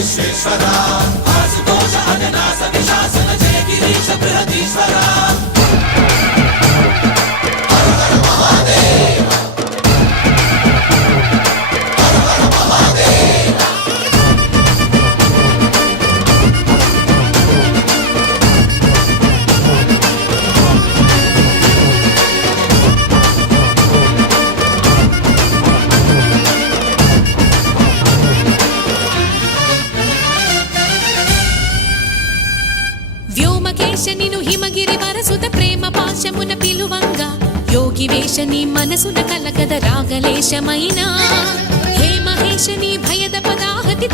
విశ్వేశ్వర ఆశుతోష అజనాశ విశాసన జయ గిరీశ బృహదీశ్వర హర హర మహాదేవ హర హర మహాదేవ వ్యోమకేశనిను హిమగిరి వరసుత ప్రేమ పాశమున పిలువంగా యోగి వేషని మనసున కలకద రాగలేశమైనా హే మహేశని భయద పదాహతి